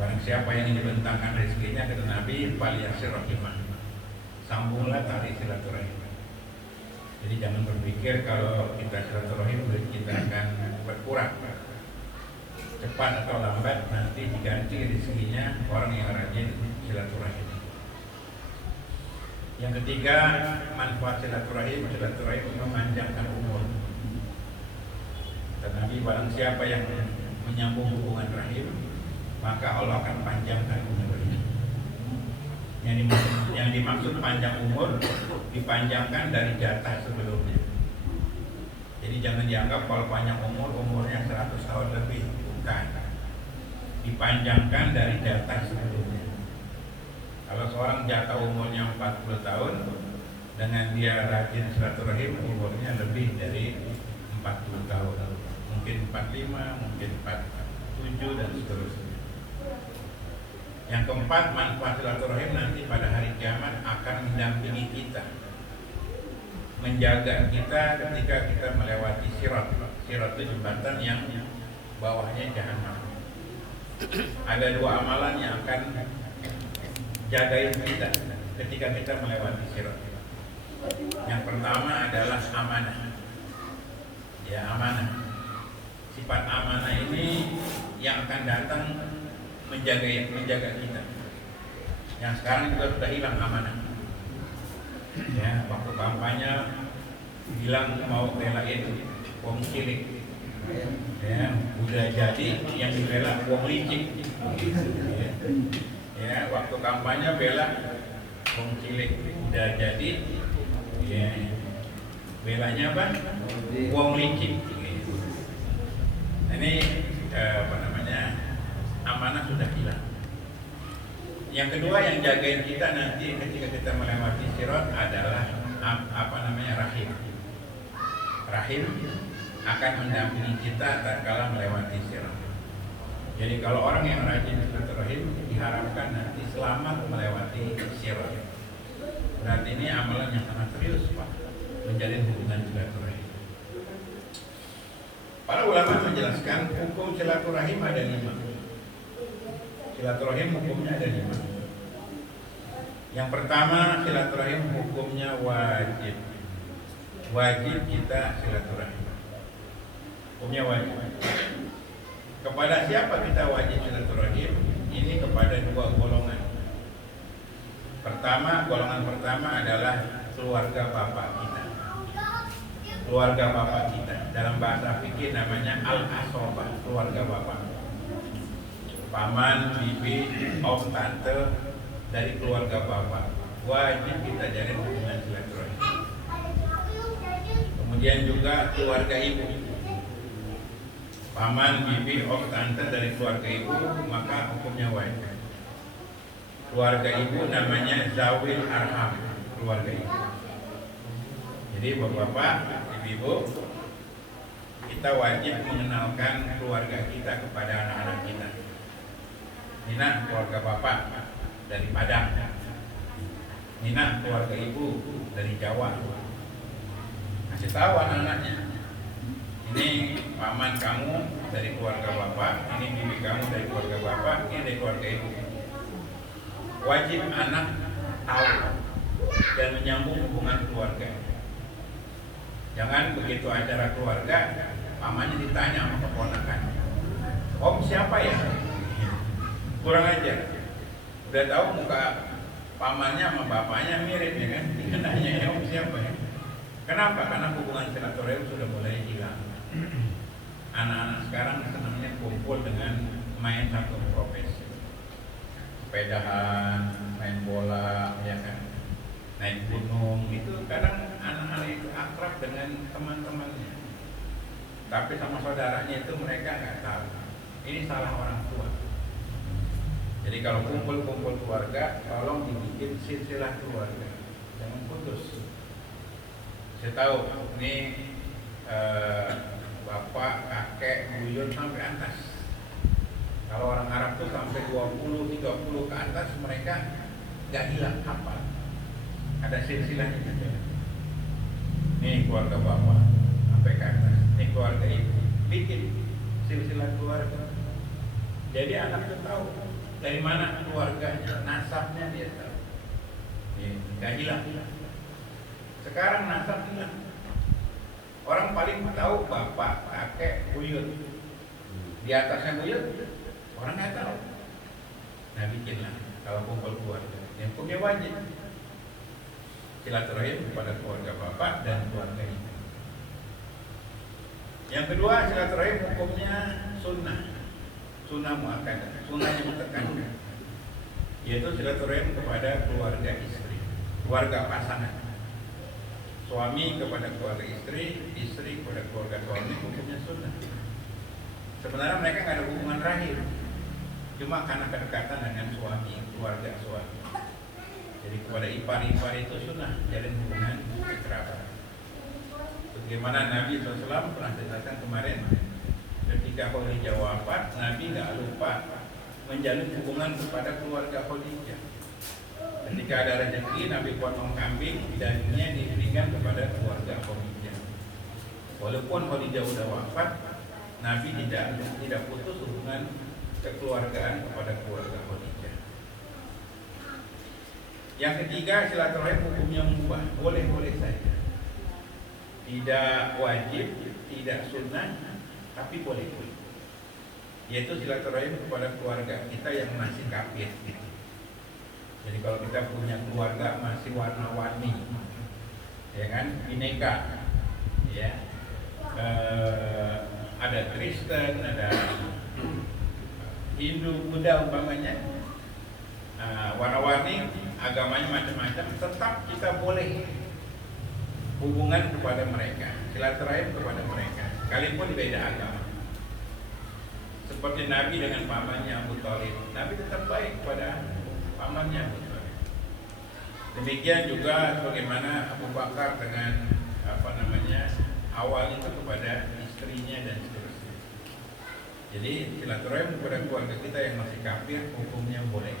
Barang siapa yang dibentangkan rezekinya, kata Nabi, faliyasir rahimah, sambunglah tali silaturahim. Jadi jangan berpikir kalau kita silaturahim kita akan berkurang. Cepat atau lambat nanti diganti rezekinya orang yang rajin silaturahim. Yang ketiga, manfaat silaturahim memanjangkan umur. Dan Nabi, barang siapa yang menyambung hubungan rahim, maka Allah akan panjangkan umurnya. Yang dimaksud panjang umur, dipanjangkan dari jatah sebelumnya. Jadi jangan dianggap kalau panjang umurnya 100 tahun lebih, bukan. Dipanjangkan dari jatah sebelumnya. Kalau seorang jatah umurnya 40 tahun, dengan dia rajin silaturahim, umurnya lebih dari 40 tahun. Mungkin 45, mungkin 47 dan seterusnya. Yang keempat, manfaat silaturahim nanti pada hari kiamat akan mendampingi kita, menjaga kita ketika kita melewati sirat. Sirat itu jembatan yang bawahnya jahanam. Ada dua amalan yang akan jagain kita ketika kita melewati sirat. Yang pertama adalah amanah. Ya, amanah. Sifat amanah ini yang akan datang menjaga kita. Yang sekarang juga sudah hilang amanah. Ya, waktu kampanye bilang mau belain wong cilik. Ya, udah jadi yang dibela wong licik. Ya, waktu kampanye bela wong cilik, udah jadi ya belanya apa? Wong licik. Ini amanah sudah hilang. Yang kedua yang jagain kita nanti ketika kita melewati sirat adalah rahim. Rahim akan mendampingi kita tatkala melewati sirat. Jadi kalau orang yang rajin silaturahim diharapkan nanti selamat melewati sirat. Berarti ini amalan yang sangat serius, Pak, menjalin hubungan silaturahim. Para ulama menjelaskan hukum silaturahim ada 5. Silaturahim hukumnya ada 5. Yang pertama, silaturahim hukumnya wajib. Wajib kita silaturahim. Hukumnya wajib. Kepada siapa kita wajib silaturahim? Ini kepada 2 golongan. Golongan pertama adalah keluarga bapak kita. Keluarga bapak kita. Dalam bahasa fikih namanya al-asobah, keluarga bapak. Paman, bibi, om, tante dari keluarga bapak wajib kita jalin hubungan silaturahim. Kemudian juga keluarga ibu, paman, bibi, om, tante dari keluarga ibu, maka hukumnya wajib. Keluarga ibu namanya zawil arham, keluarga ibu. Jadi bapak-bapak, ibu-ibu, kita wajib mengenalkan keluarga kita kepada anak-anak kita. Nina keluarga bapak dari Padang, Nina keluarga ibu dari Jawa. Kasih tahu anak-anaknya, ini paman kamu dari keluarga bapak, ini bibi kamu dari keluarga bapak, ini dari keluarga ibu. Wajib anak tahu dan menyambung hubungan keluarga. Jangan begitu acara keluarga, pamannya ditanya sama keponakan, om siapa ya? Kurang aja. Udah tahu muka pamannya sama bapaknya mirip ya kan? Dia nanya ya om siapa ya? Kenapa? Karena hubungan silaturahim sudah mulai hilang. Anak-anak sekarang senangnya kumpul dengan main satu profesi, sepedahan, main bola, ya kan, naik gunung. Itu kadang anak-anak itu akrab dengan teman-temannya, tapi sama saudaranya itu mereka nggak tahu. Ini salah orang tua. Jadi kalau kumpul-kumpul keluarga, tolong dibikin silsilah keluarga, jangan putus. Saya tahu ini bapak, kakek, buyut sampai atas. Kalau orang Arab tuh sampai 20-30 ke atas mereka nggak hilang hafal. Ada silsilahnya juga. Nih keluarga bapak sampai ke atas, nih keluarga ibu, bikin silsilah keluarga. Jadi anak tuh tahu dari mana keluarganya, nasabnya dia tahu. Nggak hilang. Sekarang nasab hilang. Orang paling tahu bapak, kakek, buyut. Di atasnya buyut, orang nggak tahu. Nah bikinlah kalau kumpul keluarga, yang punya wajib silaturahim kepada keluarga bapak dan keluarga ibu. Yang kedua, silaturahim hukumnya sunnah muakkadah, sunnah yang ditekankan, yaitu silaturahim kepada keluarga istri, keluarga pasangan, suami kepada keluarga istri, istri kepada keluarga suami, hukumnya sunnah. Sebenarnya mereka nggak ada hubungan rahim, cuma karena kedekatan dengan suami, keluarga suami. Jadi kepada ipar-ipar itu sunnah jalin hubungan kekerabat. Bagaimana Nabi SAW pernah ceritakan kemarin, ketika Khadijah wafat, Nabi nggak lupa menjalin hubungan kepada keluarga Khadijah. Ketika ada rezeki, Nabi potong kambing, dagingnya diberikan kepada keluarga Khadijah. Walaupun Khadijah sudah wafat, Nabi tidak putus hubungan kekeluargaan kepada keluarga Khadijah. Yang ketiga, silaturahim hukumnya mubah, boleh-boleh saja. Tidak wajib, tidak sunnah, tapi boleh-boleh. Yaitu silaturahim kepada keluarga kita yang masih kafir. Jadi kalau kita punya keluarga masih warna-warni, ya kan, bineka, ya, ada Kristen, ada Hindu, Buddha umpamanya, warna-warni, agamanya macam-macam, tetap kita boleh hubungan kepada mereka, silaturahim kepada mereka, sekalipun beda agama. Seperti Nabi dengan pamannya Abu Thalib, Nabi tetap baik kepada pamannya Abu Thalib. Demikian juga bagaimana Abu Bakar dengan awal itu kepada istrinya dan seterusnya. Jadi silaturahim kepada keluarga kita yang masih kafir hukumnya boleh.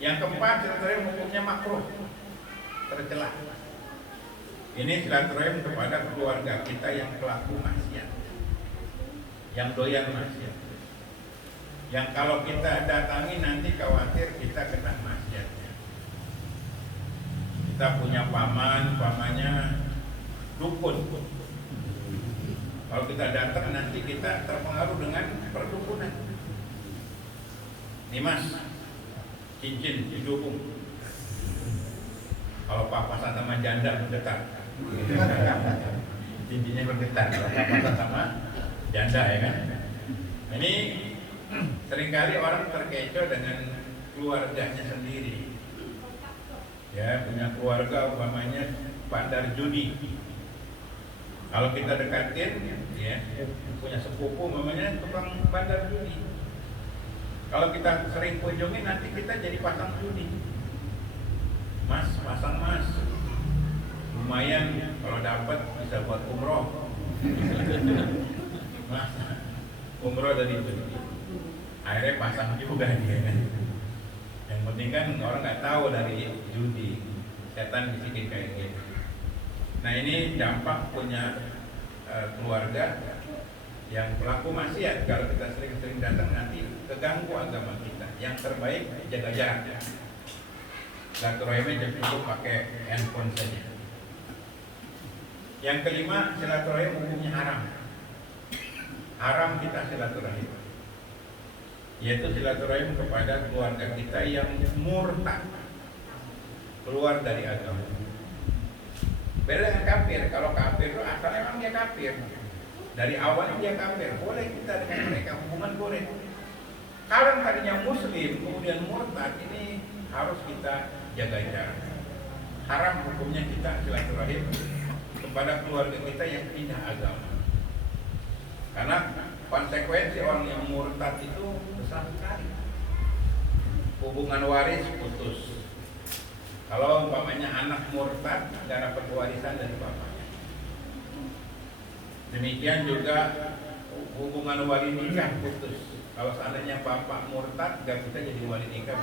Yang keempat, silaturahim hukumnya makruh, tercela. Ini silaturahim kepada keluarga kita yang pelaku maksiat, yang doyan maksiat, yang kalau kita datangi nanti khawatir kita kena maksiatnya. Kita punya pamannya dukun. Kalau kita datang nanti kita terpengaruh dengan perdukunan. Nih mas, cincin didukung. Kalau papasan sama janda bergetar, cincinnya bergetar. Kalau papasan sama janda, ya kan. Ini seringkali orang terkecoh dengan keluarganya sendiri. Ya, punya keluarga umpamanya bandar judi. Kalau kita dekatin, ya, punya sepupu umpamanya tukang bandar judi. Kalau kita sering kunjungi nanti kita jadi pasang judi. Mas, pasang mas, lumayan kalau dapat bisa buat umroh. Mas, umroh dari judi. Akhirnya pasang juga dia kan. Yang penting kan orang nggak tahu dari judi, setan bisikin kayak gitu. Nah ini dampak punya keluarga yang pelaku maksiat. Kalau kita sering-sering datang nanti keganggu agama kita. Yang terbaik jaga jarak. Silaturahimnya cukup pakai handphone saja. Yang kelima, silaturahim hukumnya haram. Haram kita silaturahim, yaitu silaturahim kepada keluarga kita yang murtad, keluar dari agama. Beda dengan kafir. Kalau kafir itu asal emang dia kafir, dari awalnya dia kafir, boleh kita dengan mereka hubungan, boleh. Kalau yang tadinya muslim kemudian murtad, ini harus kita jaga jarak. Haram hukumnya kita silaturahim kepada keluarga kita yang pindah agama. Karena konsekuensi orang yang murtad itu besar sekali. Hubungan waris putus. Kalau umpamanya anak murtad nggak dapat warisan dari bapaknya. Demikian juga hubungan wali nikah putus. Kalau seandainya bapak murtad nggak bisa jadi wali nikah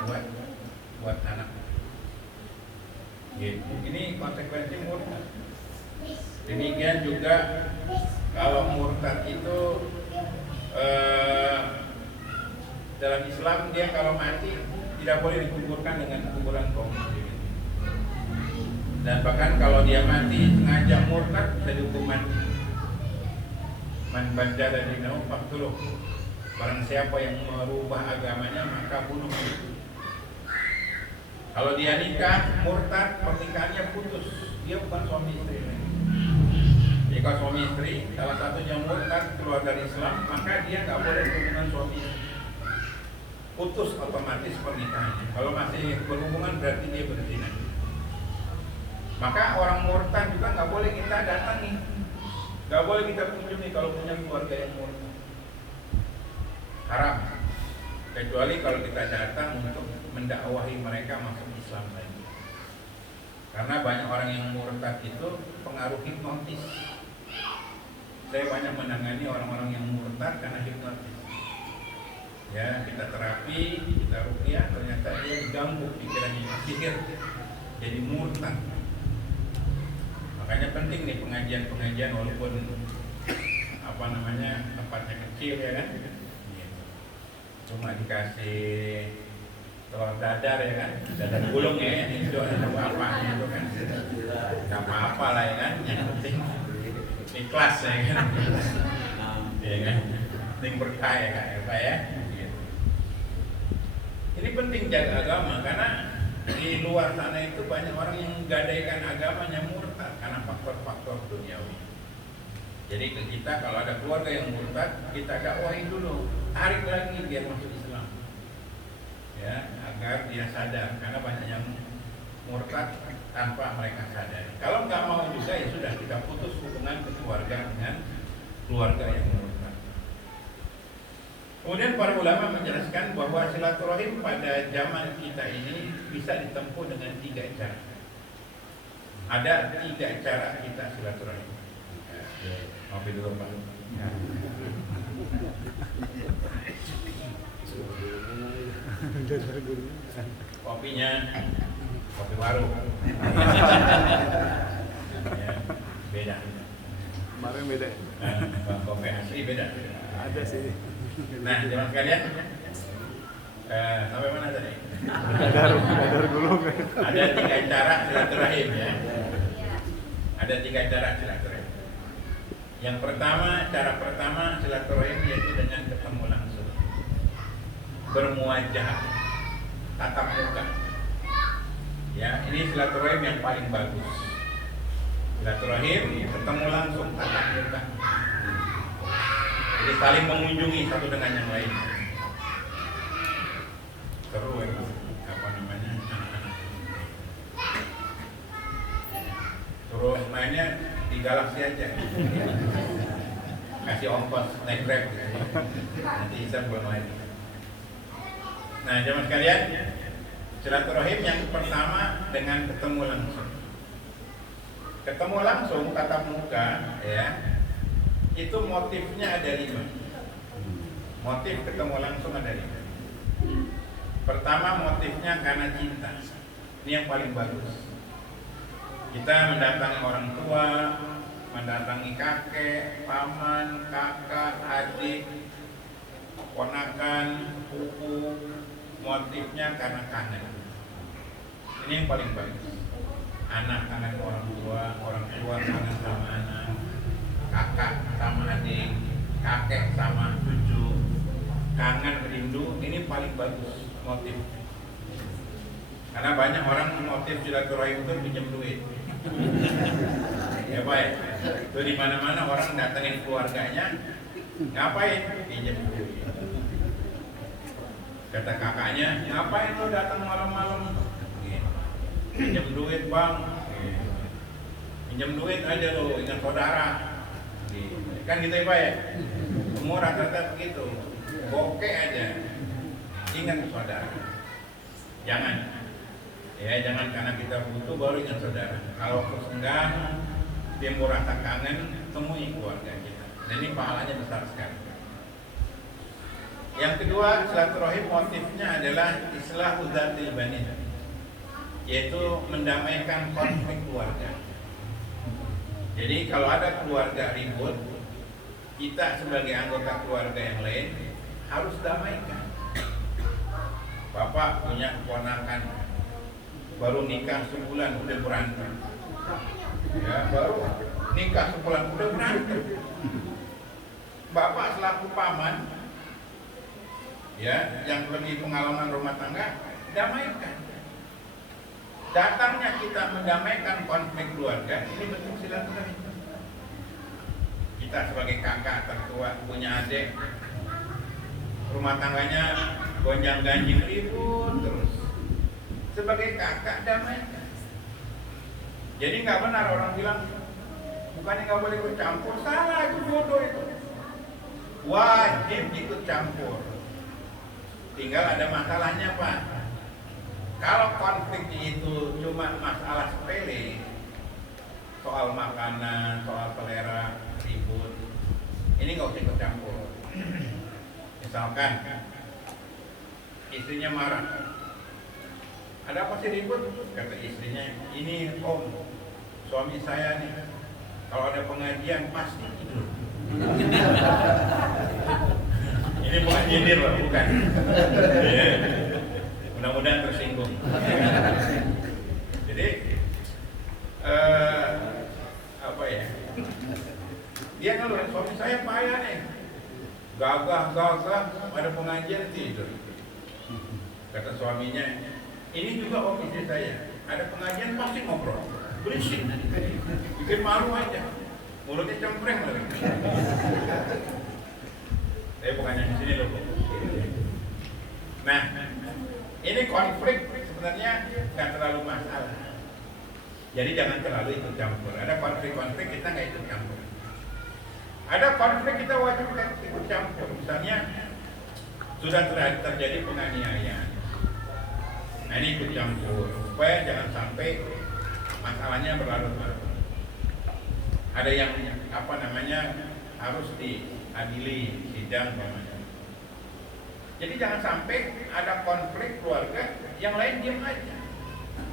buat anak. Gitu. Ini konsekuensi murtad. Demikian juga kalau murtad itu Dalam Islam dia kalau mati tidak boleh dikuburkan dengan kuburan kaum muslimin. Dan bahkan kalau dia mati sengaja murtad bisa dihukum mati. Man badala dinahu faqtuluh. Barang siapa yang merubah agamanya maka bunuh. Kalau dia nikah murtad, pernikahannya putus. Dia bukan suami istri lagi. Jika suami istri salah satunya murtad keluar dari Islam, maka dia nggak boleh berhubungan suami istri. Putus otomatis pernikahannya. Kalau masih berhubungan berarti dia berzina. Maka orang murtad juga nggak boleh kita datangi, nggak boleh kita kunjungi kalau punya keluarga yang murtad. Haram. Kecuali kalau kita datang untuk mendakwahi mereka masuk Islam lagi. Karena banyak orang yang murtad itu pengaruh hipnotis. Saya banyak menangani orang-orang yang murtad karena hipnotis. Ya, kita terapi, kita ruqyah, ternyata dia diganggu pikirannya, sihir, jadi murtad. Makanya penting nih pengajian-pengajian walaupun tempatnya kecil ya kan. Cuma dikasih telur dadar ya kan, dadar gulung ya, itu ada apa-apanya itu kan, nggak apa-apa lah ya kan, yang penting ikhlas ya kan, ya kan, penting berkah ya kan, ya Pak ya. Ini penting jaga agama karena di luar sana itu banyak orang yang menggadaikan agamanya murtad karena faktor-faktor duniawi. Jadi ke kita kalau ada keluarga yang murtad, kita dakwahi dulu, tarik lagi biar masuk Islam, ya agar dia sadar karena banyak yang murtad tanpa mereka sadari. Kalau nggak mau juga ya sudah kita putus hubungan keluarga dengan keluarga yang murtad. Kemudian para ulama menjelaskan bahwa silaturahim pada zaman kita ini bisa ditempuh dengan 3 cara. Ada 3 cara kita silaturahim. Kopi dulu Pak. Kopinya kopi warung. Ya, beda. Kemarin beda. Kopi asli beda. Ada sih. Nah, teman sekalian, sampai mana tadi? Dadar gulung. Ada 3 cara silaturahim ya. Ada 3 cara silaturahim. Yang pertama, cara pertama silaturahim yaitu dengan ketemu langsung, bermuajah, tatap muka. Ya, ini silaturahim yang paling bagus. Silaturahim ketemu langsung, tatap muka. Jadi saling mengunjungi satu dengan yang lain. Seru ya, anak-anak. Terus mainnya di Galaxy aja. Kasih ongkos naik Grab gitu. Nanti Isa belum main. Nah, jemaah sekalian, silaturahim yang pertama dengan ketemu langsung. Ketemu langsung tatap muka ya. Itu motifnya ada 5. Motif ketemu langsung ada 5. Pertama, motifnya karena cinta. Ini yang paling bagus. Kita mendatangi orang tua, mendatangi kakek, paman, kakak, adik, ponakan, sepupu. Motifnya karena kangen. Ini yang paling bagus. Anak kangen orang tua kangen sama anak, kakak sama adik, kakek sama cucu, kangen rindu. Ini paling bagus motif. Karena banyak orang motif silaturahim itu pinjam duit. Ya baik. Itu di mana-mana orang datengin keluarganya, ngapain? Pinjam duit. Kata kakaknya, ngapain lo datang malam-malam? Pinjam duit bang. Pinjam duit aja lo, ingat saudara. Kan gitu ya Pak ya? Semua rata-rata begitu. Bokeh aja. Ingat saudara. Jangan. Ya jangan karena kita butuh baru ingat saudara. Kalau senggang, timbul rasa kangen, temui keluarga kita. Dan ini pahalanya besar sekali. Yang kedua, silaturahim motifnya adalah islahu dzatil banin, yaitu mendamaikan konflik keluarga. Jadi kalau ada keluarga ribut, kita sebagai anggota keluarga yang lain harus damaikan. Bapak punya keponakan baru nikah sebulan udah berantem. Ya, baru nikah sebulan udah berantem. Bapak selaku paman, ya, yang lebih pengalaman rumah tangga, damaikan. Datangnya kita mendamaikan konflik keluarga, ini bentuk silaturahmi. Kita sebagai kakak tertua punya adik, rumah tangganya gonjang ganjing ribut terus. Sebagai kakak damaikan. Jadi nggak benar orang bilang bukannya nggak boleh ikut campur, salah, itu bodoh itu. Wajib ikut campur. Tinggal ada masalahnya, Pak. Kalau konflik itu cuma masalah sepele, soal makanan, soal selera, ribut, ini nggak usah ikut campur. Misalkan istrinya marah, ada apa sih ribut? Kata istrinya, ini om, suami saya nih, kalau ada pengajian pasti tidur. Ini bukan nyindir loh, bukan. Mudah-mudahan tersinggung. Jadi apa ya? Dia ngeluh, suami saya payah nih, gagah, ada pengajian tidur. Kata suaminya, ini juga om istri saya, ada pengajian pasti ngobrol, berisik, bikin malu aja, mulutnya cempreng lagi. Saya bukannya di sini loh. Nah, ini konflik sebenarnya nggak terlalu masalah. Jadi jangan terlalu ikut campur. Ada konflik-konflik kita nggak ikut campur. Ada konflik kita wajib ikut campur. Misalnya sudah terjadi penganiayaan. Nah ini ikut campur supaya jangan sampai masalahnya berlarut-larut. Ada yang harus diadili sidang namanya. Jadi jangan sampai ada konflik keluarga yang lain diam aja.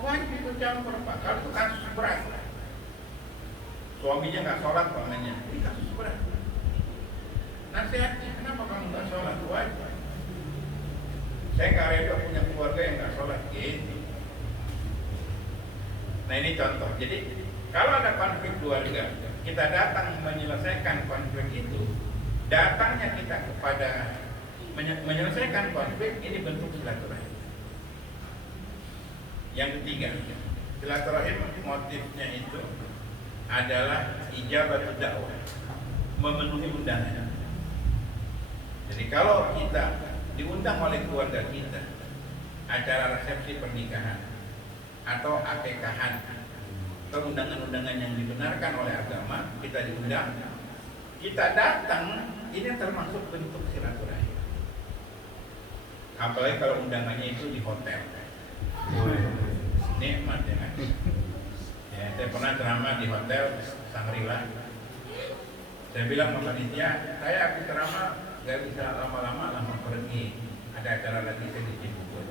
Wajib ikut campur, Pak. Kalau itu kasus berat, suaminya nggak sholat pamannya, ini kasus berat. Nasihatnya, kenapa kamu nggak sholat? Wajib. Saya nggak rela punya keluarga yang nggak sholat gitu. Nah ini contoh. Jadi kalau ada konflik keluarga, kita datang menyelesaikan konflik itu. Datangnya kita kepada menyelesaikan konflik ini bentuk silaturahim. Yang ketiga, silaturahim motifnya itu adalah ijabah dakwah, memenuhi undangan. Jadi kalau kita diundang oleh keluarga kita acara resepsi pernikahan atau akekahan atau undangan-undangan yang dibenarkan oleh agama, kita diundang, kita datang, ini termasuk bentuk silaturahim. Apalagi kalau undangannya itu di hotel, nikmat ya kan? Ya, saya pernah ceramah di hotel Shangri-La. Saya bilang sama panitia, saya habis ceramah nggak bisa lama-lama pergi. Ada acara lagi saya di Cibubur.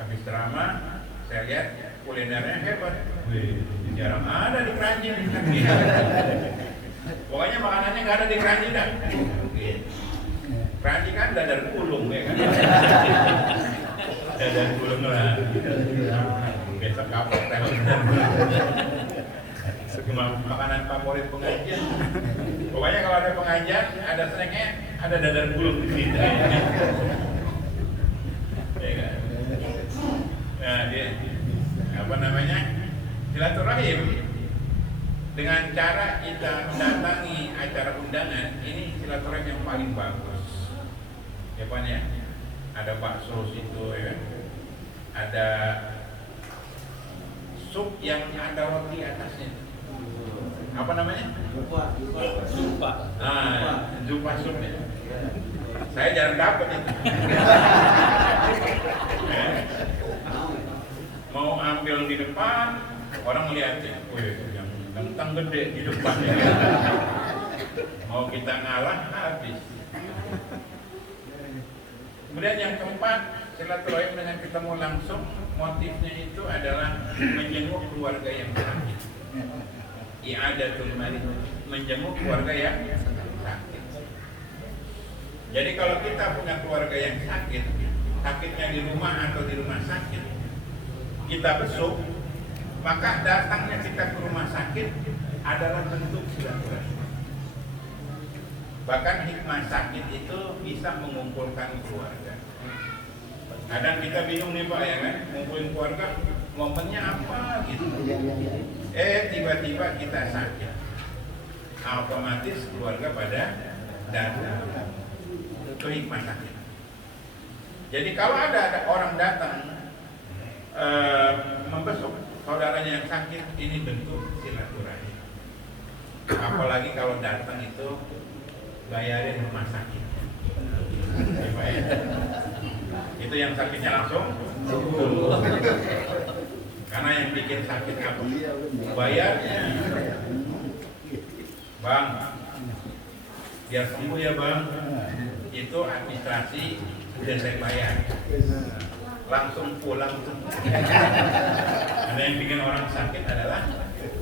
Habis ceramah, saya lihat kulinernya hebat. Wih, jarang ada di Keranji. Pokoknya makanannya nggak ada di Keranji dah. Keranji kan dadar gulung ya kan. Dadar gulung lah. Besok kapok makanan favorit pengajian. Pokoknya kalau ada pengajian, ada snacknya, ada dadar gulung di situ. Ya kan? Nah, dia silaturahim dengan cara kita mendatangi acara undangan, ini silaturahim yang paling bagus. Ya Pak ya, ada bakso situ ya, ada sup yang ada roti atasnya. Apa namanya? Zupa. Ah, zupa sup ya. Saya jarang dapat itu. Mau ambil di depan, orang melihatnya, wih, yang kentang gede di depan. Mau kita ngalah, habis. Kemudian yang keempat, silaturahim dengan ketemu langsung, motifnya itu adalah menjenguk keluarga yang sakit. I'adatul marid, menjenguk keluarga yang sakit. Jadi kalau kita punya keluarga yang sakit, sakitnya di rumah atau di rumah sakit, kita besuk, maka datangnya kita ke rumah sakit adalah bentuk silaturahmi. Bahkan hikmah sakit itu bisa mengumpulkan keluarga. Kadang kita bingung nih Pak ya kan, ngumpulin keluarga, momennya apa gitu. Tiba-tiba kita sakit, otomatis keluarga pada datang. Itu hikmah sakit. Jadi kalau ada orang datang membesuk saudaranya yang sakit, ini bentuk silaturahmi. Apalagi kalau datang itu bayarin rumah sakit. Itu yang sakitnya langsung karena yang bikin sakit apa? Bayarnya. Bang, biar sembuh ya bang. Itu administrasi udah saya bayar. Langsung pulang. Karena yang bikin orang sakit adalah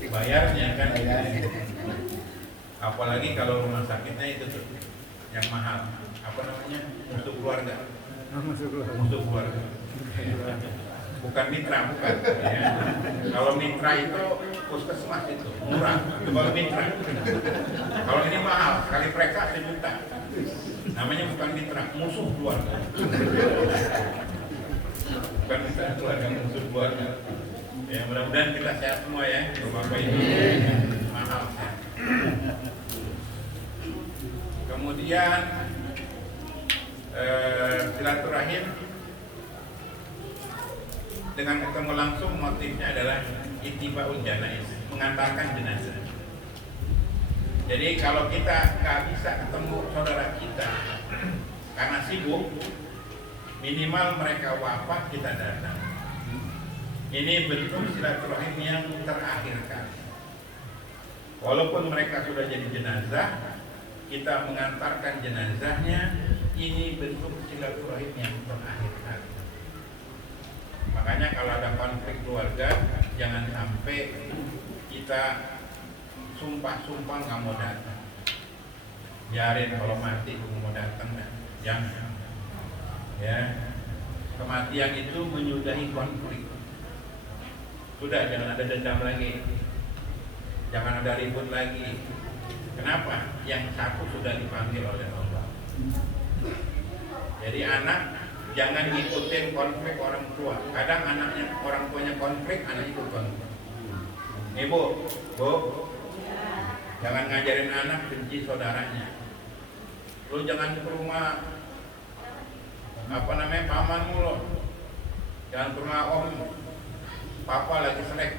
bayarnya kan. Apalagi kalau rumah sakitnya itu tuh yang mahal. Apa namanya? Untuk keluarga. Musuh keluarga. Bukan mitra, bukan ya. Kalau mitra itu puskesmas itu murah, itu baru mitra. Kalau ini mahal, sekali periksa 1 juta. Namanya bukan mitra, musuh keluarga. Bukan mitra keluarga, musuh keluarga. Ya mudah-mudahan kita sehat semua ya, Bapak Ibu. Mahal ya. Kemudian silaturahim dengan ketemu langsung, motifnya adalah ittibaul janaiz, mengantarkan jenazah. Jadi kalau kita nggak bisa ketemu saudara kita karena sibuk, minimal mereka wafat kita datang. Ini bentuk silaturahim yang terakhir kali. Walaupun mereka sudah jadi jenazah, kita mengantarkan jenazahnya. Ini bentuk silaturahim yang terakhir kali. Makanya kalau ada konflik keluarga, jangan sampai kita sumpah-sumpah nggak mau datang. Biarin kalau mati aku mau datang, jangan. Ya, kematian itu menyudahi konflik. Sudah, jangan ada dendam lagi, jangan ada ribut lagi. Kenapa? Yang satu sudah dipanggil oleh Allah. Jadi anak jangan ngikutin konflik orang tua. Kadang anaknya, orang tuanya konflik, anak ikut konflik. Nih bu, jangan ngajarin anak benci saudaranya. Lu jangan ke rumah pamanmu lo. Jangan ke rumah om, papa lagi selek.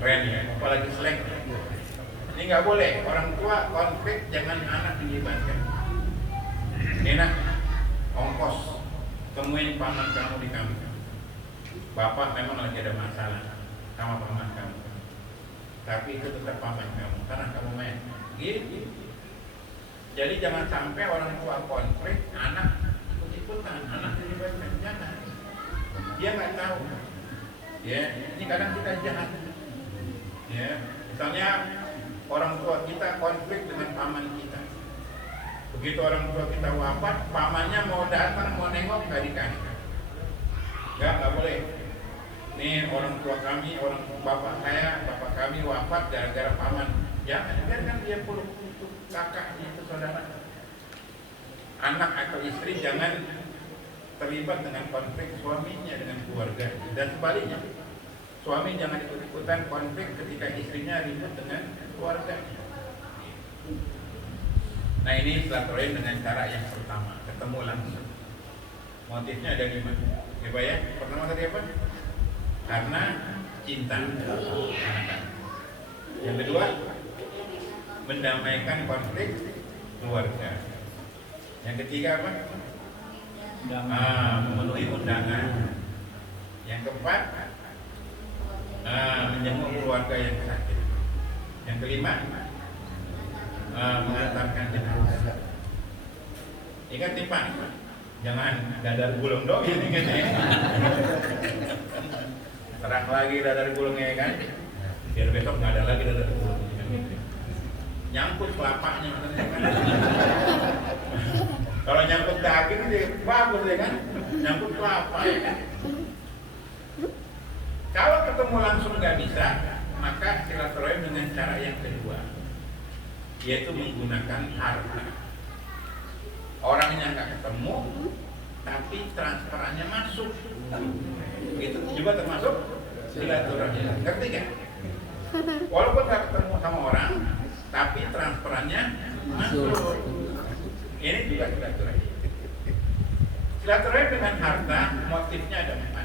Keren ya, papa lagi selek. Ini nggak boleh. Orang tua konflik, jangan anak dilibatkan. Enak, ongkos temuin paman kamu di kampung. Bapak memang lagi ada masalah sama paman kamu, tapi itu tetap paman kamu karena kamu main. Gitu. Jadi jangan sampai orang tua konflik, anak ikut-ikutan, anak dilibatkan. Jangan. Dia nggak tahu. Ya, ini kadang kita jahat. Ya, misalnya orang tua kita konflik dengan paman kita. Begitu orang tua kita wafat, pamannya mau datang, mau nengok, nggak dikasih. Nggak boleh. Nih orang tua kami, bapak kami wafat gara-gara paman. Jangan, biarkan dia peluk kakak, itu saudara. Anak atau istri jangan terlibat dengan konflik suaminya dengan keluarga, dan sebaliknya. Suami jangan ikut-ikutan konflik ketika istrinya ribut dengan keluarganya. Nah ini silaturahim dengan cara yang pertama, ketemu langsung. Motifnya ada 5. Coba ya, pertama tadi apa? Karena cinta. Yang kedua, mendamaikan konflik keluarga. Yang ketiga apa? Memenuhi undangan. Yang keempat, menjenguk keluarga yang sakit. Yang kelima, mengantarkan jenazah. Ingat nih Pak, jangan dadar gulung dong ya, ingat ya. Terang lagi dadar gulungnya kan, biar besok nggak ada lagi dadar gulung. Nyangkut kelapanya kan. Kalau nyangkut daging sih bagus ya kan, nyangkut kelapa ya kan. Kalau ketemu langsung nggak bisa, maka silaturahim dengan cara yang kedua, yaitu menggunakan harta. Orangnya nggak ketemu, tapi transferannya masuk. Itu juga termasuk silaturahim. Ngerti nggak? Walaupun nggak ketemu sama orang, tapi transferannya masuk. Ini juga silaturahim. Silaturahim dengan harta, motifnya ada 4.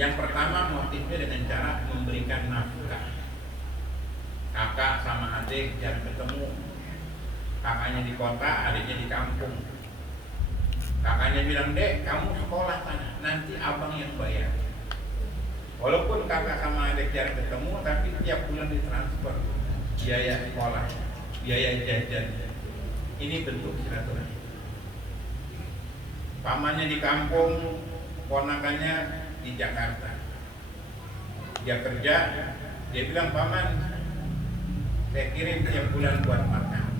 Yang pertama, motifnya dengan cara memberikan nafkah. Kakak sama adik jarang ketemu. Kakaknya di kota, adiknya di kampung. Kakaknya bilang, "Dek, kamu sekolah sana, nanti abang yang bayar." Walaupun kakak sama adik jarang ketemu, tapi tiap bulan ditransfer biaya sekolah, biaya jajan. Ini bentuk silaturahim. Pamannya di kampung, ponakannya di Jakarta. Dia kerja, dia bilang, "Paman, saya kirim tiap bulan buat makan."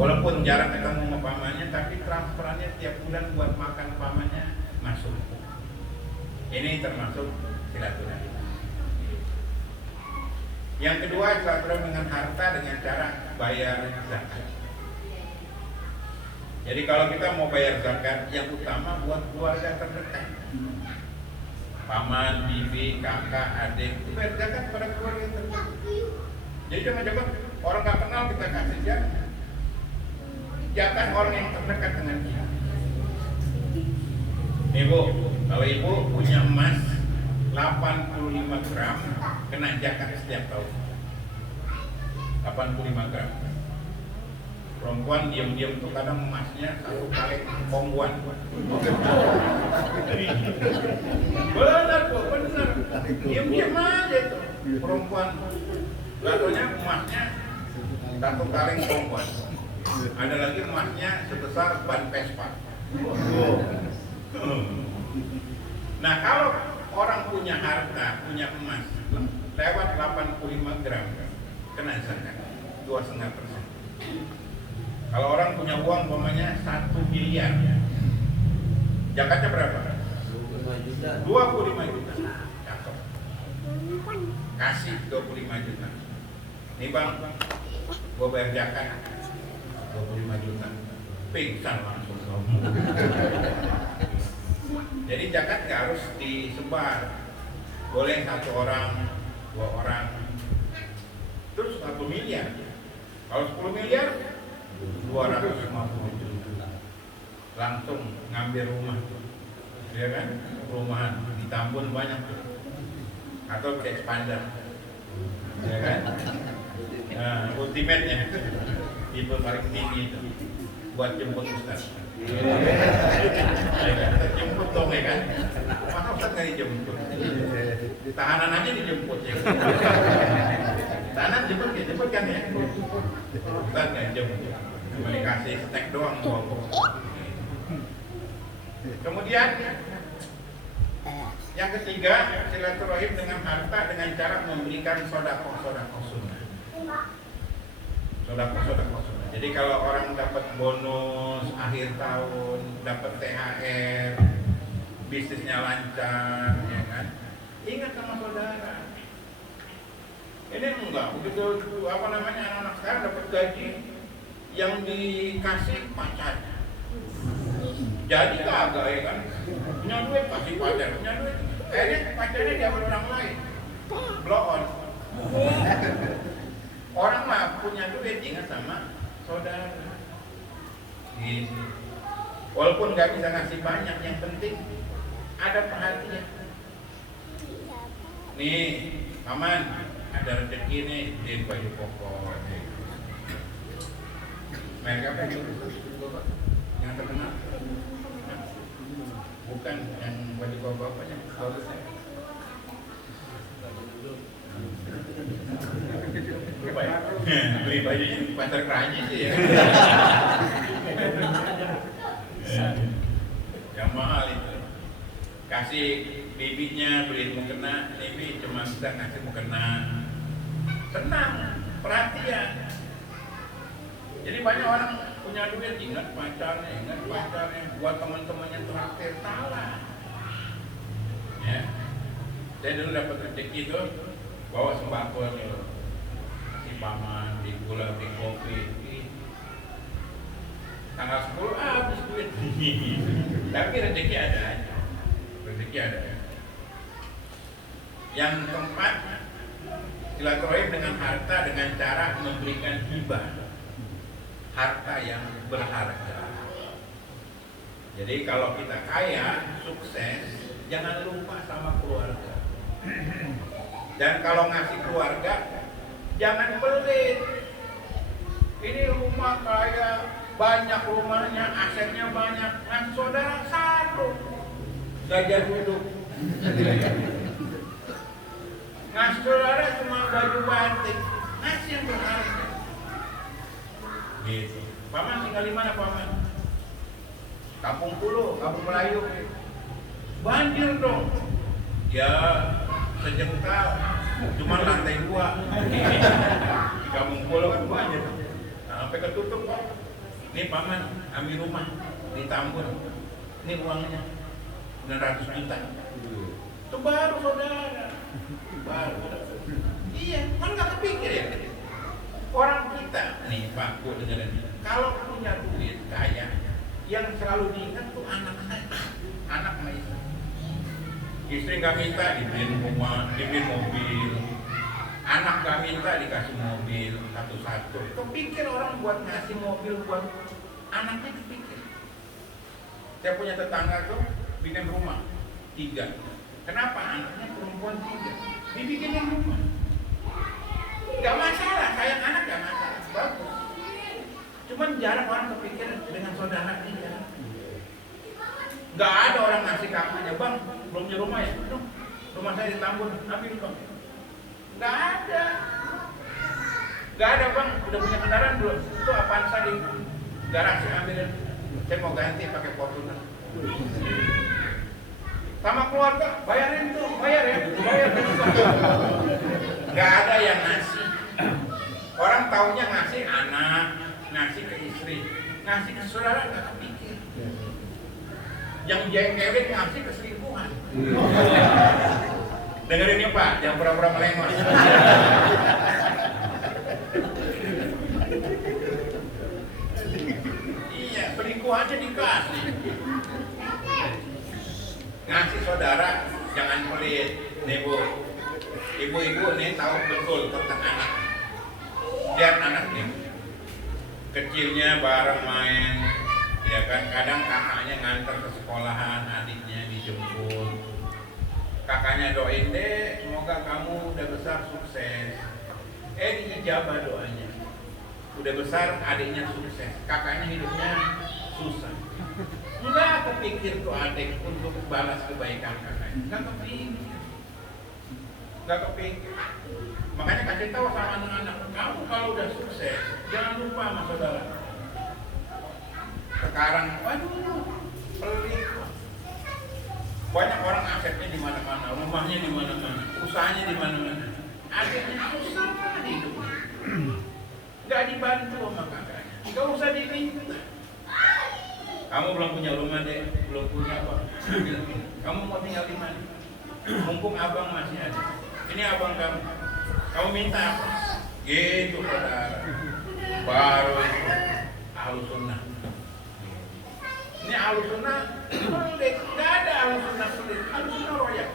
Walaupun jarang ketemu sama pamannya, tapi transferannya tiap bulan buat makan pamannya masuk. Ini termasuk silaturahim. Yang kedua, silaturahim dengan harta dengan cara bayar zakat. Jadi kalau kita mau bayar zakat, yang utama buat keluarga terdekat. Paman, bibi, kakak, adik, itu bayar zakat pada keluarga terdekat. Jadi jangan-jangan orang nggak kenal kita kasih zakat. Zakat orang yang terdekat dengan kita. Ibu, kalau ibu punya emas 85 gram, kena zakat setiap tahun. 85 gram. Perempuan diam-diam tuh kadang emasnya 1 kali kongguan. Benar kok, benar. Diam-diam aja tuh perempuan. Lalunya emasnya 1 kali kongguan. Ada lagi emasnya sebesar ban Vespa. Nah, kalau orang punya harta, punya emas lewat 85 gram, kena zakat 2,5%. Kalau orang punya uang umpamanya 1 miliar, zakatnya berapa? 25 juta. Cakep. Kasih 25 juta. Nih bang, gua bayar zakat 25 juta. Pingsan langsung. Jadi zakat nggak harus disebar. Boleh 1 orang, 2 orang. Terus 1 miliar. Kalau 10 miliar 250 juta. Langsung ngambil rumah tuh. Ya kan? Rumahan di Tambun banyak tuh. Atau kayak expander. Ya kan? Nah, ultimate-nya tipe paling tinggi itu buat jemput Ustaz. Jemput dong ya kan? Masa Ustaz nggak dijemput? Tahanan aja dijemput ya. Tahanan jemput kan ya? Ustaz nggak jemput, cuma dikasih stek doang bawa. Kemudian yang ketiga, silaturahim dengan harta dengan cara memberikan sedekah sunnah. Sedekah sunnah. Jadi kalau orang dapat bonus akhir tahun, dapat THR, bisnisnya lancar, ya kan? Ingat sama saudara. Ini enggak, begitu anak-anak sekarang dapat gaji yang dikasih pacarnya. Jadi kagak ya kan? Punya duit kasih pacar, punya duit. Akhirnya pacarnya diambil orang lain. Blow on. Orang mah punya duit ingat sama saudara. Gitu. Walaupun nggak bisa ngasih banyak, yang penting ada perhatian. Nih, paman, ada rezeki nih di baju koko. Mereka apa itu? Yang terkenal? Bukan yang baju koko apa yang bagusnya? Beli bajunya di pasar Keranji sih ya. Yang mahal itu. Kasih bibinya beli mukena, bibi cuma bisa ngasih mukena. Senang, perhatian. Jadi banyak orang punya duit ingat pacarnya, buat teman-temannya traktir salah. Ya, saya dulu dapat rezeki itu bawa sembako nih, si paman, di gula, di kopi. Tanggal 10 habis duit. Tapi rezeki ada aja. Rezeki ada. Yang keempat, silaturahim dengan harta dengan cara memberikan hibah. Harta yang berharga. Jadi kalau kita kaya, sukses, jangan lupa sama keluarga. Dan kalau ngasih keluarga, jangan pelit. Ini rumah kaya, banyak rumahnya, asetnya banyak, ngasih saudara satu, gajah duduk. Ngasih saudara cuma baju batik, ngasih yang berharga. Gitu. Paman tinggal di mana paman? Kampung Pulo, Kampung Melayu. Banjir dong. Ya sejengkal, cuma lantai 2. Di Kampung Pulo kan banjir. Nah, sampai ketutup. Ini paman ambil rumah di Tambun. Ini uangnya 900 juta. Itu baru saudara. Baru. Iya, kan nggak kepikir ya. Orang kita nih Pak Bu dengerin. Kalau punya duit kaya, yang selalu diingat tuh anak saya, anak Maisa. Istri nggak minta dibeliin rumah, dibeliin mobil. Anak nggak minta dikasih mobil satu-satu. Kepikir orang buat ngasih mobil buat anaknya, kepikir. Saya punya tetangga tuh bikin rumah 3. Kenapa? Anaknya perempuan 3. Dibikinin rumah. Gak masalah, sayang anak gak masalah, bagus. Cuman jarang orang kepikir dengan saudara dia. Gak ada orang ngasih kakaknya, bang, belum punya rumah ya? Rumah saya di Tambun, ambil bang. Gak ada. Gak ada bang, udah punya kendaraan belum? Itu Avanza di garasi, ambilin. Saya mau ganti pakai Fortuner. Sama keluarga, bayarin tuh, bayar ya, bayar. Gak ada yang ngasih. Orang taunya ngasih anak, ngasih ke istri, ngasih ke saudara gak kepikir. Yang jengkelin ngasih ke selingkuhan. Dengerin nih Pak, jangan pura-pura melengos. Iya, selingkuhannya dikasih. Ngasih saudara, jangan pelit. Nih Bu, ibu-ibu nih tahu betul tentang anak. Lihat anak nih, kecilnya bareng main, ya kan, kadang kakaknya nganter ke sekolahan, adiknya dijemput. Kakaknya doain deh, semoga kamu udah besar sukses. Diijabah doanya. Udah besar adiknya sukses, kakaknya hidupnya susah. Enggak kepikir tuh adik untuk balas kebaikan kakaknya, enggak kepikir. Enggak kepikir. Makanya kasih tahu sama anak-anak, kamu kalau udah sukses, jangan lupa sama saudara. Sekarang, waduh, pelit. Banyak orang asetnya di mana-mana, rumahnya di mana-mana, usahanya di mana-mana. Adiknya susah hidupnya. Enggak dibantu sama kakaknya. Enggak usah diminta. Kamu belum punya rumah deh, belum punya apa? Kamu mau tinggal di mana? Mumpung abang masih ada. Ini abang kamu. Kamu minta apa? Gitu saudara. Baru itu Ahlus Sunnah. Ini Ahlus Sunnah pelit. Nggak ada Ahlus Sunnah pelit. Ahlus Sunnah royak.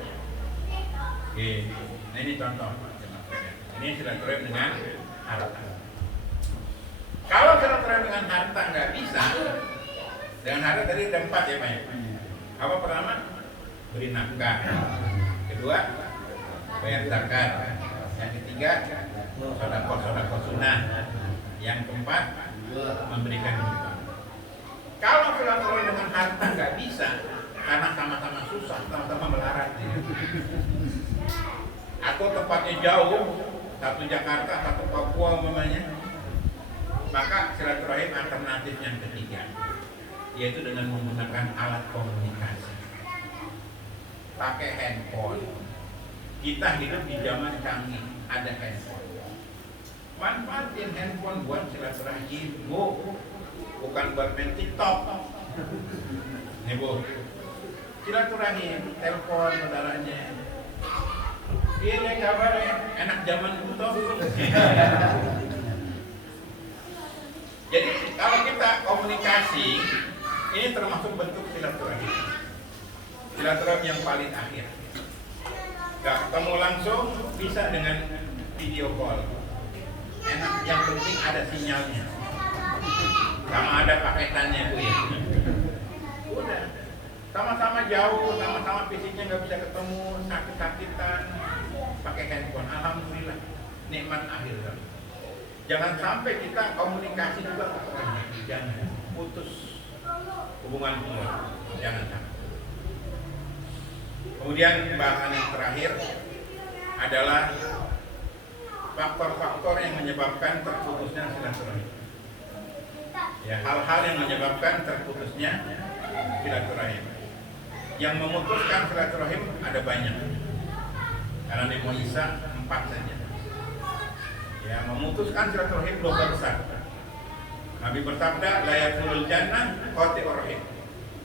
Gitu. Nah ini contoh. Ini silaturahim dengan harta. Kalau silaturahim dengan harta nggak bisa, dengan harta tadi ada 4 ya Pak ya. Apa pertama? Beri nafkah. Kedua, bayar zakat. Yang ketiga, sedekah sunnah. Yang keempat, memberikan hibah. Kalau silaturahim dengan harta nggak bisa, karena sama-sama susah, sama-sama melarat. Atau tempatnya jauh, satu Jakarta, satu Papua umpamanya, maka silaturahim alternatif yang ketiga, yaitu dengan menggunakan alat komunikasi. Pakai handphone. Kita hidup di zaman canggih, ada handphone. Manfaatin handphone buat silaturahim. bukan buat main TikTok. Nih Bu, silaturahim, telepon saudaranya. Iya kabarnya, enak zaman itu. Jadi kalau kita komunikasi, ini termasuk bentuk silaturahim. Silaturahim yang paling akhir. Gak ketemu langsung, bisa dengan video call. Enak, yang penting ada sinyalnya. Sama ada paketannya Bu ya. Udah, sama-sama jauh, sama-sama fisiknya nggak bisa ketemu, sakit-sakitan, pakai handphone. Alhamdulillah, nikmat akhir. Jangan sampai kita komunikasi juga nggak pernah. Jangan putus hubungan keluarga. Jangan sampai. Kemudian bahasan yang terakhir adalah faktor-faktor yang menyebabkan terputusnya silaturahim. Ya, hal-hal yang menyebabkan terputusnya silaturahim. Yang memutuskan silaturahim ada banyak. Karena Nabi Isa 4 saja. Ya, memutuskan silaturahim dosa besar. Nabi bersabda, la yadkhulul jannah qati'ur rahim.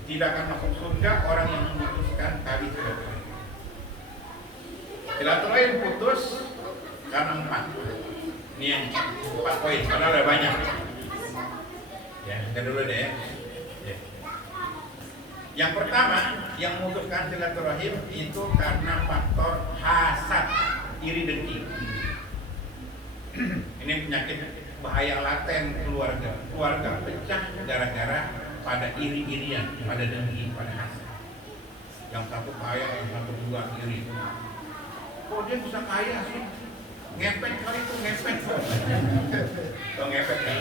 Tidak akan masuk surga orang yang memutuskan tali silaturahim. Silaturahim putus karena 4. Ini yang 4 poin, karena ada banyak. Ya, kita dulu deh. Ya. Yang pertama, yang memutuskan silaturahim itu karena faktor hasad, iri dengki. Ini penyakit bahaya laten keluarga. Keluarga pecah gara-gara pada iri-irian, pada dengki, pada hasad. Yang satu kaya, yang satu juga iri. Kok dia bisa kaya sih? Ngepet kali itu, ngepet. Tuh ngepet kan?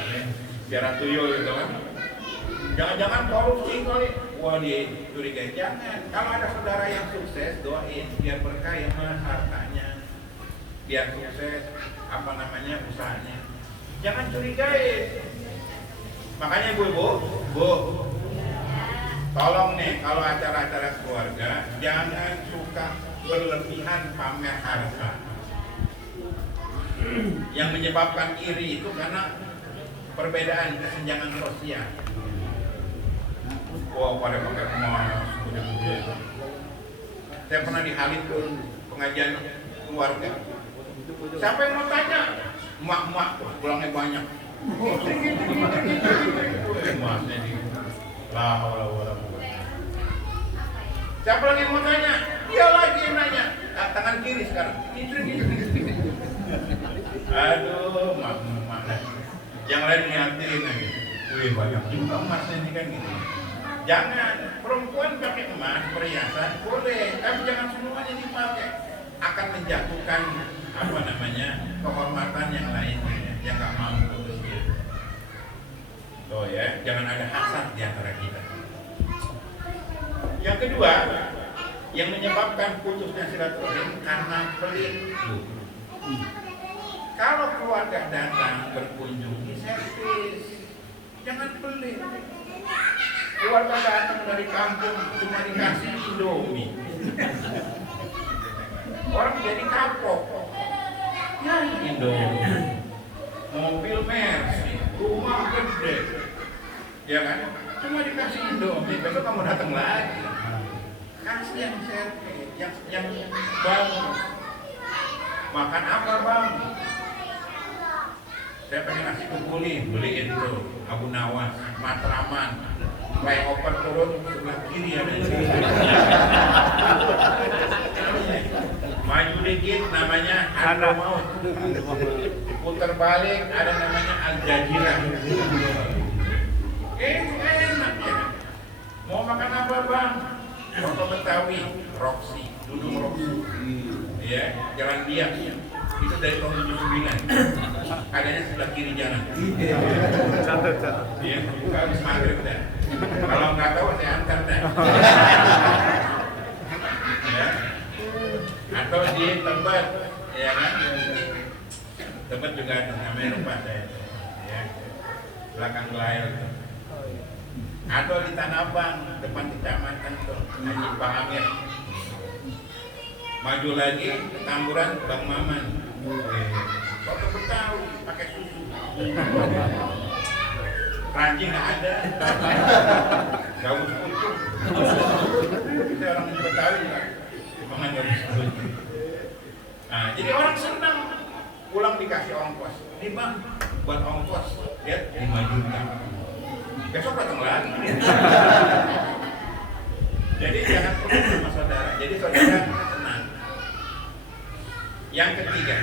Biar tuyul gitu kan. Jangan-jangan korupsi kali. Wah, dicurigai. Jangan. Kalau ada saudara yang sukses, doain biar berkah ya Mas hartanya. Biar sukses usahanya. Jangan curigai. Makanya Bu, tolong nih kalau acara-acara keluarga jangan suka berlebihan pamer harta. Yang menyebabkan iri itu karena perbedaan kesenjangan sosial. Wah, pada pakai emas, saya pernah di Halim pengajian keluarga. Siapa yang mau tanya? Emak-emak, pulangnya banyak. Emasnya di siapa lagi yang mau tanya? Dia lagi yang nanya. Tangan kiri sekarang. Aduh, emak. Yang lain ngeliatin lagi. Wih, banyak juga emasnya ini kan gitu. Jangan, perempuan pakai emas, perhiasan, boleh, tapi jangan semuanya dipakai. Akan menjatuhkan kehormatan yang lainnya, yang gak mau putus dia. Tuh ya, jangan ada hasad di antara kita. Yang kedua, yang menyebabkan putusnya silaturahim karena pelit. Kalau keluarga datang berkunjung, servis, jangan pelit. Keluarga datang dari kampung cuma dikasih Indomie. Orang jadi kapok. Ya Indomie, mobil Mercy, rumah gede, ya kan? Cuma dikasih Indomie, besok kamu datang lagi. Kasih yang servis, yang bang. Makan apa bang? Saya pengen nasi kebuli, beliin tuh Abu Nawas, Matraman. Flyover turun sebelah kiri ada. Maju dikit namanya Hadramaut. Putar balik ada namanya Al Jazirah. Enak ya. Mau makan apa bang? Soto Betawi, Roxy, duduk Roxy. Ya, Jalan Biak. Itu dari tahun 79. Adanya sebelah kiri jalan. Iya, buka habis maghrib dah. Kalau nggak tahu saya antar dah. Ya. Atau di Tebet, ya kan? Tebet juga ada namanya rumah saya. Ya. Belakang Belayar itu. Atau di Tanah Abang, depan kecamatan tuh, Haji Pangamir. Maju lagi ke Tamburan, Bang Maman. Soto Betawi pakai susu. ranjing nggak ada, gabus kutu. Kita orang Betawi lah, makan gabus kutu. Nah, jadi orang senang pulang dikasih ongkos. Ini bang, buat ongkos, lihat 5 juta. Besok datang lagi. Jadi jangan perlu sama saudara. Jadi saudara senang. Yang ketiga,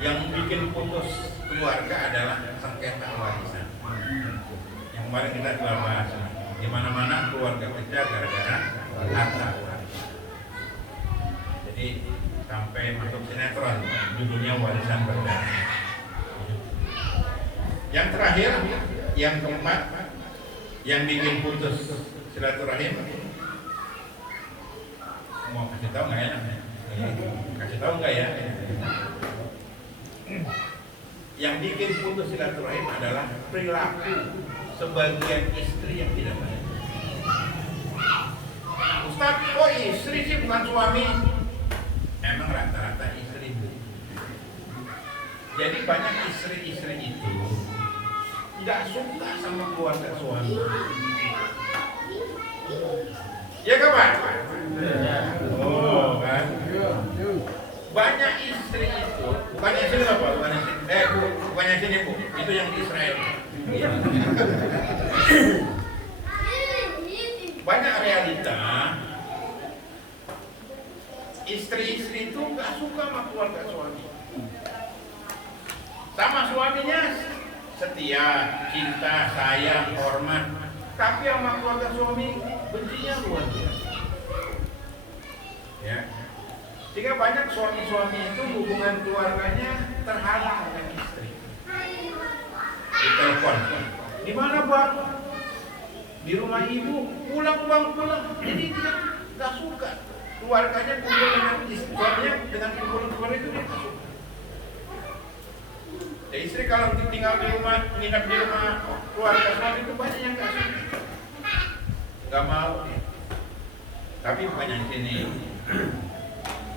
yang bikin putus keluarga adalah sengketa warisan. Yang kemarin kita telah bahas. Di mana-mana keluarga pecah gara-gara harta. Jadi sampai masuk sinetron, judulnya warisan berdarah. Yang terakhir, yang keempat, yang bikin putus silaturahim. Mau kasih tahu nggak ya? Kasih tahu nggak ya? Yang bikin putus silaturahim adalah perilaku sebagian istri yang tidak baik. Ustaz, kok istri sih bukan suami? Emang rata-rata istri bu. Jadi banyak istri-istri itu nggak suka sama keluarga suami. Ya kawan? Oh kan? Banyak istri itu, bukannya sini apa? Bukannya sini bu, itu yang di Israel. Banyak realita istri-istri itu nggak suka sama keluarga suami. Sama suaminya setia, cinta, sayang, hormat, tapi sama keluarga suami bencinya luar biasa. Ya. Sehingga banyak suami-suami itu hubungan keluarganya terhalang oleh istri. Ditelepon, di mana bang? Di rumah ibu. Pulang bang, pulang. Jadi dia nggak suka keluarganya kumpul dengan istri, suaminya dengan kumpul keluarga itu dia nggak suka. Ya, istri kalau tinggal di rumah, menginap di rumah keluarga suami itu banyak yang nggak suka, nggak mau. Tapi bukan yang sini.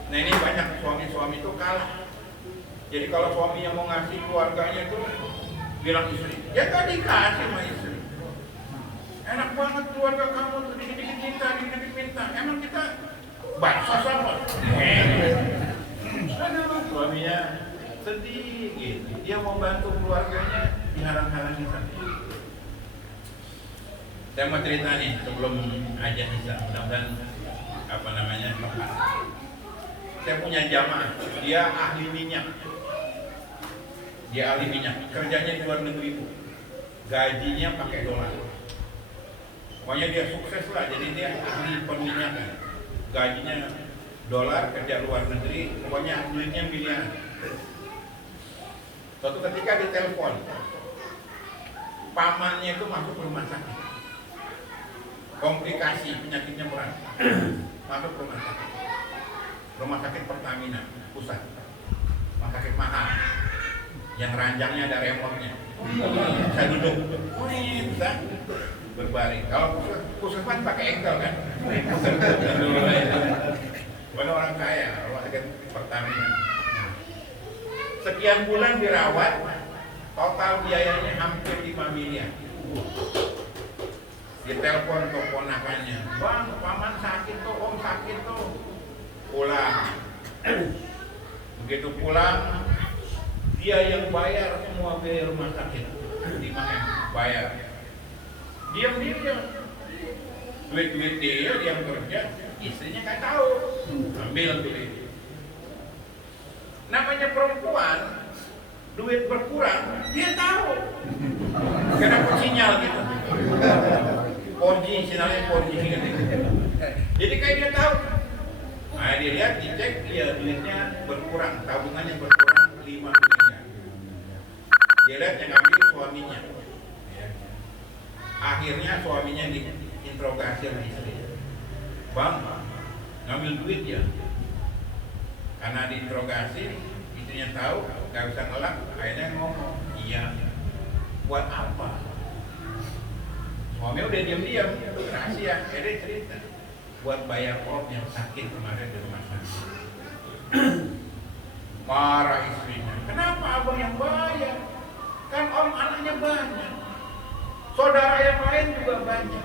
Nah ini banyak suami-suami itu kalah. Jadi kalau suaminya mau ngasih keluarganya itu bilang istri, ya nggak dikasih sama istri. Enak banget keluarga kamu tuh, dikit-dikit cinta, dikit-dikit minta. Emang kita bakso sama? Suaminya sedih gitu. Dia mau bantu keluarganya, dihalang-halangi sama. Saya mau cerita nih sebelum ajan Isya, mudah-mudahan tepat. Saya punya jamaah, dia ahli minyak. Kerjanya di luar negeri itu. Gajinya pakai dolar. Pokoknya dia sukses lah, jadi dia ahli perminyakan. Gajinya dolar, kerja luar negeri, pokoknya duitnya miliaran. Suatu ketika ditelepon, pamannya itu masuk rumah sakit, komplikasi, penyakitnya berat, masuk rumah sakit Pertamina pusat, rumah sakit mahal, yang ranjangnya ada remote-nya. Saya duduk, bisa berbaring. Kalau puskesmas pakai engkel kan? Bukan orang kaya, rumah sakit Pertamina. Sekian bulan dirawat, total biayanya hampir 5 miliar. Ditelepon ke ponakannya, bang, paman sakit tuh, om sakit tuh. Pulang. Begitu pulang, dia yang bayar semua biaya rumah sakit. 5 M bayar. Diam-diam. Duit-duit dia yang kerja, istrinya nggak tahu. Ambil duit. Namanya perempuan, duit berkurang, dia tahu. Kenapa sinyal gitu? 4G, sinyalnya 4G gitu. Jadi kayak dia tahu. Nah dia lihat, dicek, ya duitnya berkurang, tabungannya berkurang 5 miliar. Dia lihat yang ambil suaminya. Akhirnya suaminya diinterogasi sama istri. Bang, ngambil duit ya? Karena diinterogasi, istrinya tahu, gak bisa ngelak, akhirnya ngomong, iya. Buat apa? Suami udah diam-diam, rahasia, akhirnya cerita. Buat bayar om yang sakit kemarin di rumah sakit. Marah istrinya, kenapa abang yang bayar? Kan om anaknya banyak. saja.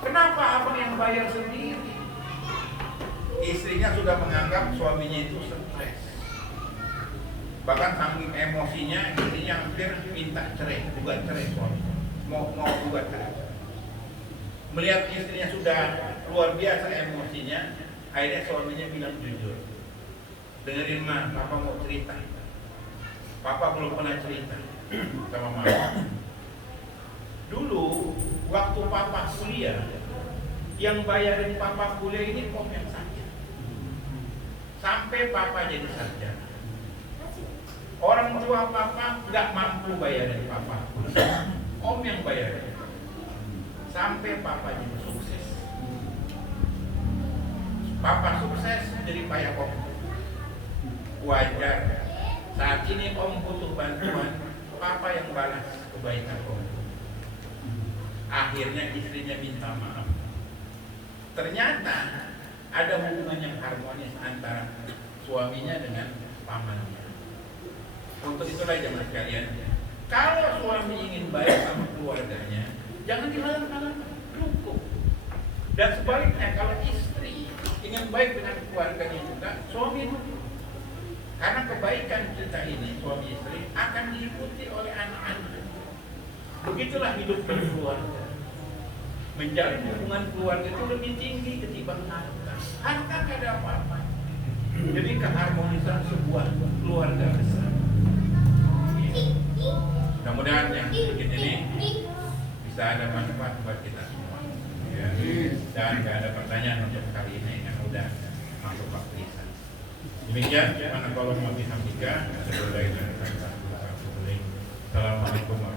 Kenapa abang yang bayar sendiri? Istrinya sudah menganggap suaminya itu stres. Bahkan saking emosinya, istrinya hampir minta cerai, gugat cerai suaminya. Mau gugat cerai. Melihat istrinya sudah luar biasa emosinya, akhirnya suaminya bilang jujur. Dengerin Ma, Papa mau cerita. Papa belum pernah cerita sama Mama. Dulu waktu Papa kuliah, yang bayarin Papa kuliah ini Om yang sakit. Sampai Papa jadi sarjana. Orang tua Papa nggak mampu bayarin Papa kuliah. Om yang bayarin. Sampai Papa jadi sukses. Papa sukses jadi payah Om. Wajar. Saat ini Om butuh bantuan, Papa yang balas kebaikan Om. Akhirnya istrinya minta maaf. Ternyata ada hubungan yang harmonis antara suaminya dengan pamannya. Untuk itulah jemaah sekalian, kalau suami ingin baik sama keluarganya, jangan dihalang-halang, cukup. Dan sebaliknya kalau istri ingin baik dengan keluarganya juga, suami itu. Karena kebaikan kita ini, suami istri, akan diikuti oleh anak-anak. Begitulah hidup berkeluarga. Menjalin hubungan keluarga itu lebih tinggi ketimbang harta. Harta tidak ada apa-apa. Jadi keharmonisan sebuah keluarga besar. Mudah-mudahan yang sedikit ini bisa ada manfaat buat kita semua. Ya. Dan tidak ada pertanyaan untuk kali ini yang sudah masuk waktu isya. Demikian, mana kalau mau dihamdikan, ada berbagai. Assalamualaikum warahmatullahi wabarakatuh.